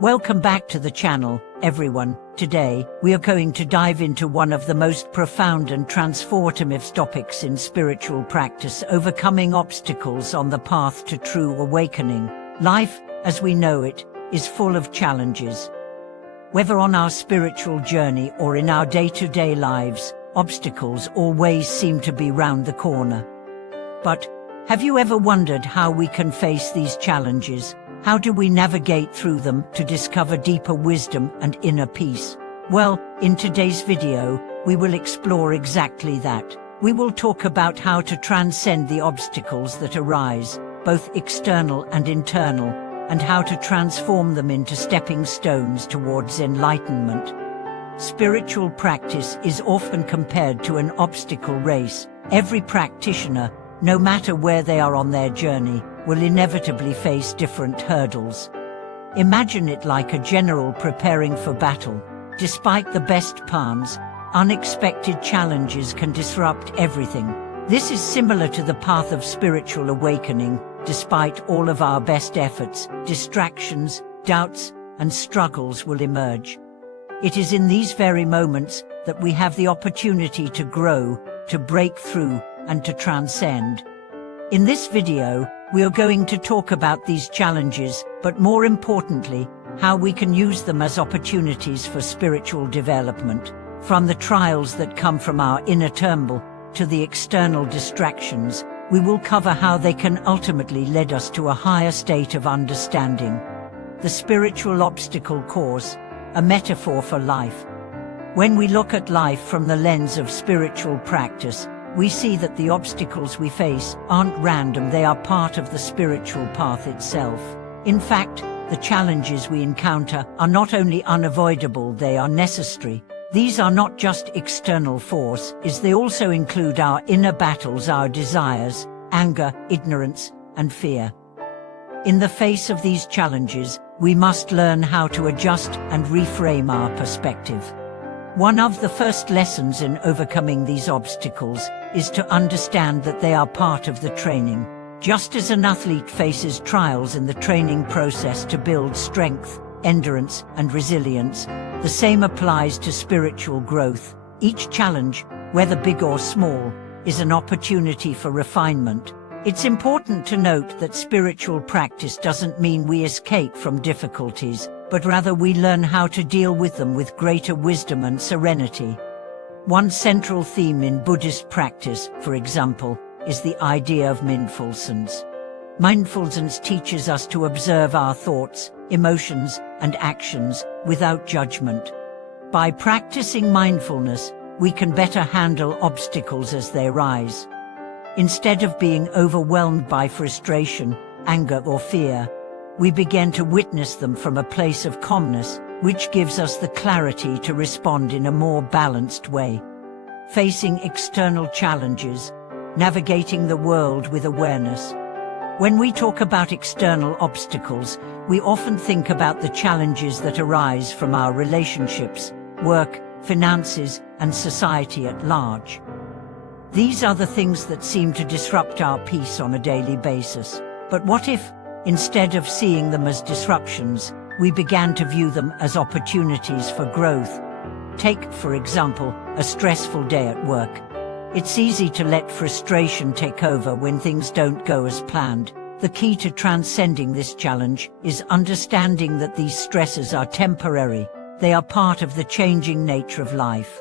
Welcome back to the channel, everyone. Today, we are going to dive into one of the most profound and transformative topics in spiritual practice: overcoming obstacles on the path to true awakening. Life, as we know it, is full of challenges. Whether on our spiritual journey or in our day-to-day lives, obstacles always seem to be round the corner. But have you ever wondered how we can face these challenges? How do we navigate through them to discover deeper wisdom and inner peace? Well, in today's video, we will explore exactly that. We will talk about how to transcend the obstacles that arise, both external and internal, and how to transform them into stepping stones towards enlightenment. Spiritual practice is often compared to an obstacle race. Every practitioner, no matter where they are on their journey, will inevitably face different hurdles. Imagine it like a general preparing for battle. Despite the best plans, unexpected challenges can disrupt everything. This is similar to the path of spiritual awakening. Despite all of our best efforts, distractions, doubts, and struggles will emerge. It is in these very moments that we have the opportunity to grow, to break through, and to transcend. In this video, we are going to talk about these challenges, but more importantly, how we can use them as opportunities for spiritual development. From the trials that come from our inner turmoil to the external distractions, we will cover how they can ultimately lead us to a higher state of understanding. The spiritual obstacle course, a metaphor for life. When we look at life from the lens of spiritual practice, we see that the obstacles we face aren't random, they are part of the spiritual path itself. In fact, the challenges we encounter are not only unavoidable, they are necessary. These are not just external forces, they also include our inner battles, our desires, anger, ignorance, and fear. In the face of these challenges, we must learn how to adjust and reframe our perspective. One of the first lessons in overcoming these obstacles is to understand that they are part of the training. Just as an athlete faces trials in the training process to build strength, endurance, and resilience, the same applies to spiritual growth. Each challenge, whether big or small, is an opportunity for refinement. It's important to note that spiritual practice doesn't mean we escape from difficulties, but rather we learn how to deal with them with greater wisdom and serenity. One central theme in Buddhist practice, for example, is the idea of mindfulness. Mindfulness teaches us to observe our thoughts, emotions, and actions without judgment. By practicing mindfulness, we can better handle obstacles as they arise. Instead of being overwhelmed by frustration, anger, or fear, we begin to witness them from a place of calmness, which gives us the clarity to respond in a more balanced way. Facing external challenges, navigating the world with awareness. When we talk about external obstacles, we often think about the challenges that arise from our relationships, work, finances, and society at large. These are the things that seem to disrupt our peace on a daily basis. But what if, instead of seeing them as disruptions, we began to view them as opportunities for growth? Take, for example, a stressful day at work. It's easy to let frustration take over when things don't go as planned. The key to transcending this challenge is understanding that these stresses are temporary. They are part of the changing nature of life.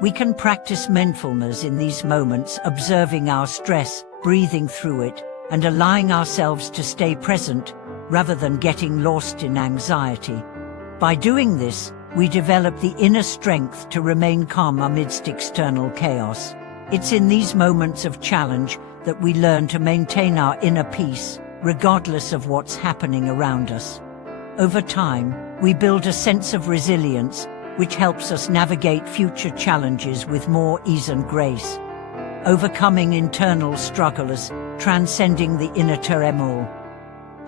We can practice mindfulness in these moments, observing our stress, breathing through it, and allowing ourselves to stay present, rather than getting lost in anxiety. By doing this, we develop the inner strength to remain calm amidst external chaos. It's in these moments of challenge that we learn to maintain our inner peace, regardless of what's happening around us. Over time, we build a sense of resilience, which helps us navigate future challenges with more ease and grace. Overcoming internal struggles, transcending the inner turmoil.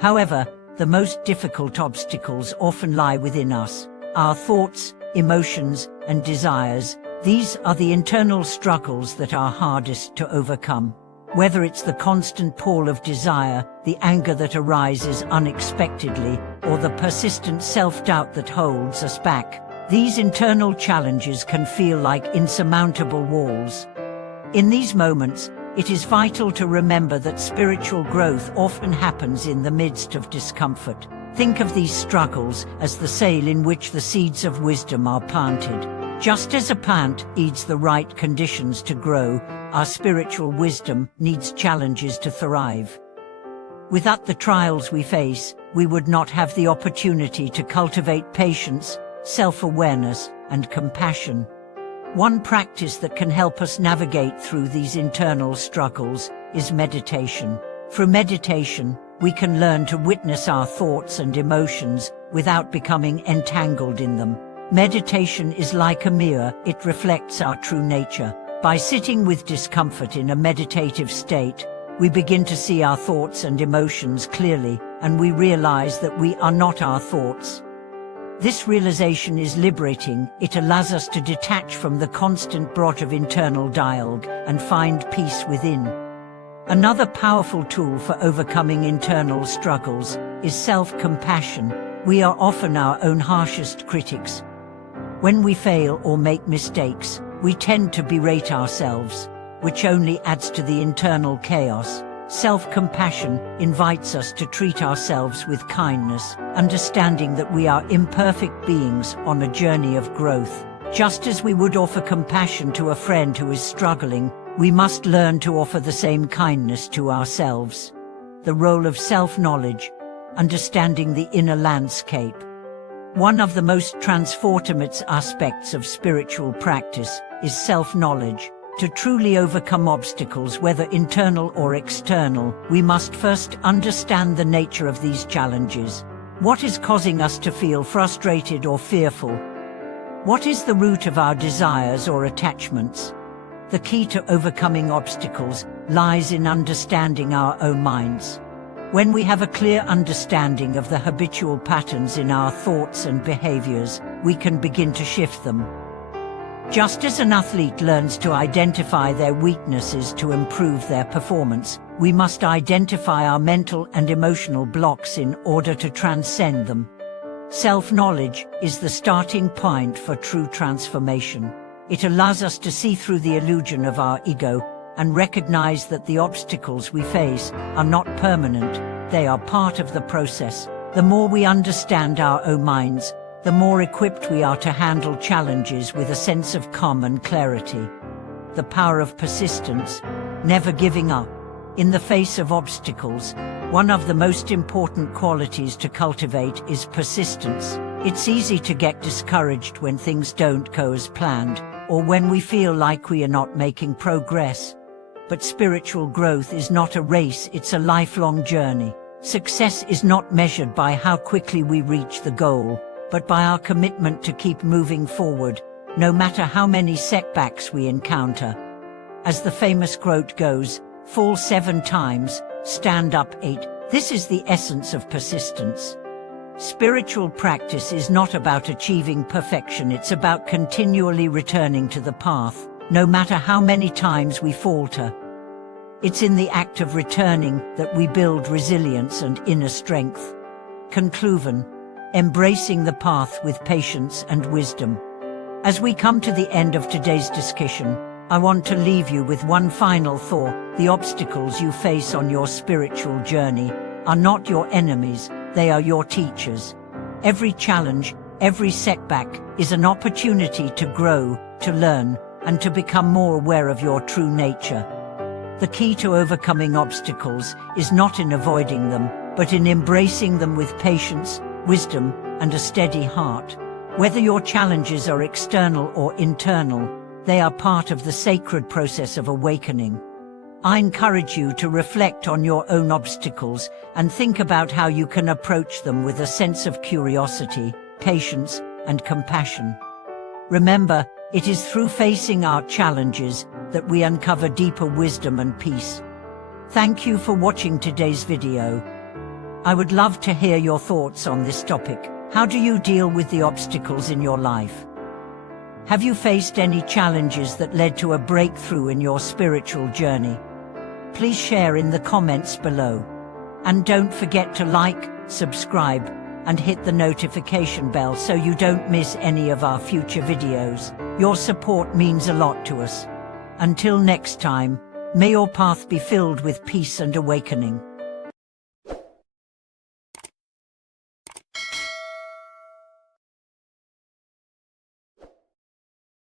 However, the most difficult obstacles often lie within us. Our thoughts, emotions, and desires. These are the internal struggles that are hardest to overcome. Whether it's the constant pull of desire, the anger that arises unexpectedly, or the persistent self-doubt that holds us back, these internal challenges can feel like insurmountable walls. In these moments, it is vital to remember that spiritual growth often happens in the midst of discomfort. Think of these struggles as the soil in which the seeds of wisdom are planted. Just as a plant needs the right conditions to grow, our spiritual wisdom needs challenges to thrive. Without the trials we face, we would not have the opportunity to cultivate patience, self-awareness, and compassion. One practice that can help us navigate through these internal struggles is meditation. Through meditation, we can learn to witness our thoughts and emotions without becoming entangled in them. Meditation is like a mirror, it reflects our true nature. By sitting with discomfort in a meditative state, we begin to see our thoughts and emotions clearly, and we realize that we are not our thoughts. This realization is liberating. It allows us to detach from the constant barrage of internal dialogue and find peace within. Another powerful tool for overcoming internal struggles is self-compassion. We are often our own harshest critics. When we fail or make mistakes, we tend to berate ourselves, which only adds to the internal chaos. Self-compassion invites us to treat ourselves with kindness, understanding that we are imperfect beings on a journey of growth. Just as we would offer compassion to a friend who is struggling, we must learn to offer the same kindness to ourselves. The role of self-knowledge, understanding the inner landscape. One of the most transformative aspects of spiritual practice is self-knowledge. To truly overcome obstacles, whether internal or external, we must first understand the nature of these challenges. What is causing us to feel frustrated or fearful? What is the root of our desires or attachments? The key to overcoming obstacles lies in understanding our own minds. When we have a clear understanding of the habitual patterns in our thoughts and behaviors, we can begin to shift them. Just as an athlete learns to identify their weaknesses to improve their performance, we must identify our mental and emotional blocks in order to transcend them. Self-knowledge is the starting point for true transformation. It allows us to see through the illusion of our ego and recognize that the obstacles we face are not permanent, they are part of the process. The more we understand our own minds, the more equipped we are to handle challenges with a sense of calm and clarity. The power of persistence, never giving up. In the face of obstacles, one of the most important qualities to cultivate is persistence. It's easy to get discouraged when things don't go as planned, or when we feel like we are not making progress. But spiritual growth is not a race, it's a lifelong journey. Success is not measured by how quickly we reach the goal, but by our commitment to keep moving forward, no matter how many setbacks we encounter. As the famous quote goes, fall 7 times, stand up 8. This is the essence of persistence. Spiritual practice is not about achieving perfection, it's about continually returning to the path, no matter how many times we falter. It's in the act of returning that we build resilience and inner strength. Conclusion. Embracing the path with patience and wisdom. As we come to the end of today's discussion, I want to leave you with one final thought. The obstacles you face on your spiritual journey are not your enemies, they are your teachers. Every challenge, every setback is an opportunity to grow, to learn, and to become more aware of your true nature. The key to overcoming obstacles is not in avoiding them, but in embracing them with patience, wisdom, and a steady heart. Whether your challenges are external or internal, they are part of the sacred process of awakening. I encourage you to reflect on your own obstacles and think about how you can approach them with a sense of curiosity, patience, and compassion. Remember, it is through facing our challenges that we uncover deeper wisdom and peace. Thank you for watching today's video. I would love to hear your thoughts on this topic. How do you deal with the obstacles in your life? Have you faced any challenges that led to a breakthrough in your spiritual journey? please share in the comments below. And don't forget to like, subscribe, and hit the notification bell so you don't miss any of our future videos. Your support means a lot to us. Until next time, may your path be filled with peace and awakening.